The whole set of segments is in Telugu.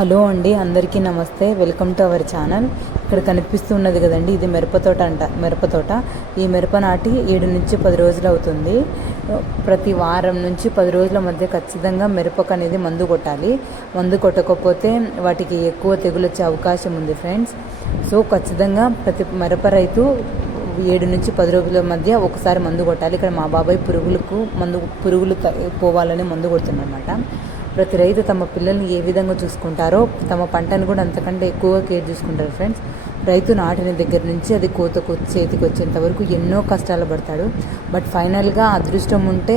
హలో అండి, అందరికీ నమస్తే. Welcome to our channel. ఇక్కడ కనిపిస్తున్నది కదండి, ఇది మిరపతోట మిరపతోట. ఈ మిరప నాటి 7 నుంచి 10 రోజులు అవుతుంది. ప్రతి వారం నుంచి 10 రోజుల మధ్య ఖచ్చితంగా మిరపకు అనేది మందు కొట్టాలి. మందు కొట్టకపోతే వాటికి ఎక్కువ తెగులు వచ్చే అవకాశం ఉంది ఫ్రెండ్స్. సో ఖచ్చితంగా ప్రతి మిరప రైతు 7 నుంచి 10 రోజుల మధ్య ఒకసారి మందు కొట్టాలి. ఇక్కడ మా బాబాయ్ పురుగులు పోవాలని మందు కొడుతున్నమాట. ప్రతి రైతు తమ పిల్లల్ని ఏ విధంగా చూసుకుంటారో తమ పంటను కూడా అంతకంటే ఎక్కువగా కేర్ చూసుకుంటారు ఫ్రెండ్స్. రైతు నాటిన దగ్గర నుంచి అది కోతకు చేతికి వచ్చేంత వరకు ఎన్నో కష్టాలు పడతాడు. బట్ ఫైనల్గా అదృష్టం ఉంటే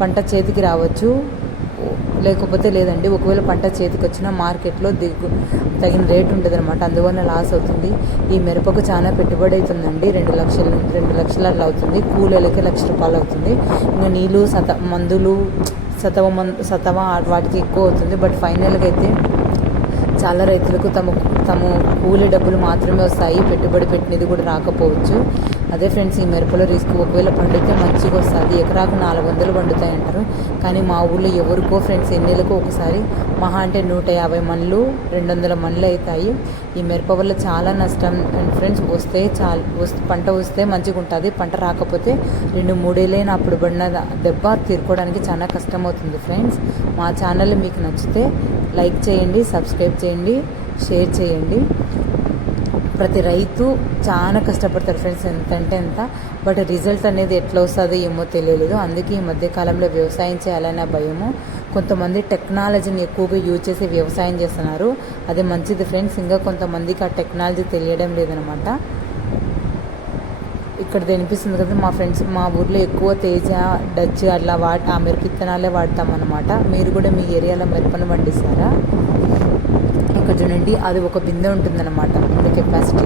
పంట చేతికి రావచ్చు, లేకపోతే లేదండి. ఒకవేళ పంట చేతికి వచ్చినా మార్కెట్లో తగిన రేటు ఉంటుంది అనమాట, అందువల్ల లాస్ అవుతుంది. ఈ మిరపకు చాలా పెట్టుబడి అవుతుందండి. 2 లక్షలు అట్లా అవుతుంది. కూలీలకి ₹1,00,000 అవుతుంది. ఇంకా నీళ్ళు మందులు సతవ వాటికి ఎక్కువ అవుతుంది. బట్ ఫైనల్గా అయితే చాలా రైతులకు తమ కూలీ డబ్బులు మాత్రమే వస్తాయి, పెట్టుబడి పెట్టినది కూడా రాకపోవచ్చు. అదే ఫ్రెండ్స్, ఈ మిరపలో రిస్క్. ఒకవేళ పండితే మంచిగా వస్తుంది, ఎకరాకు 400 పండుతాయి అంటారు. కానీ మా ఊళ్ళో ఎవరికో ఫ్రెండ్స్ ఎన్నేళ్ళకో ఒకసారి మహా అంటే 150 మన్లు 200 మన్లు అవుతాయి. ఈ మిరప వల్ల చాలా నష్టం ఫ్రెండ్స్. పంట వస్తే మంచిగా ఉంటుంది, పంట రాకపోతే 2-3 ఏళ్ళైనా అప్పుడు పడిన దెబ్బ తీరుకోవడానికి చాలా కష్టం అవుతుంది ఫ్రెండ్స్. మా ఛానల్ మీకు నచ్చితే లైక్ చేయండి, సబ్స్క్రైబ్ చేయండి, షేర్ చేయండి. ప్రతి రైతు చాలా కష్టపడతారు ఫ్రెండ్స్, ఎంతంటే ఎంత. బట్ రిజల్ట్ అనేది ఎట్లా వస్తుందో ఏమో తెలియలేదు. అందుకే ఈ మధ్యకాలంలో వ్యవసాయం చేయాలనే భయము. కొంతమంది టెక్నాలజీని ఎక్కువగా యూజ్ చేసి వ్యవసాయం చేస్తున్నారు, అది మంచిది ఫ్రెండ్స్. ఇంకా కొంతమందికి ఆ టెక్నాలజీ తెలియడం లేదనమాట. ఇక్కడ కనిపిస్తుంది కదా మా ఫ్రెండ్స్, మా ఊర్లో ఎక్కువ తేజ, డచ్ అట్లా ఆ మిరప విత్తనాలే వాడతామన్నమాట. మీరు కూడా మీ ఏరియాలో మిరపను పండిస్తారా? ఇక్కడ చూడండి, అది ఒక బిందె ఉంటుందన్నమాట, బిందె కెపాసిటీ.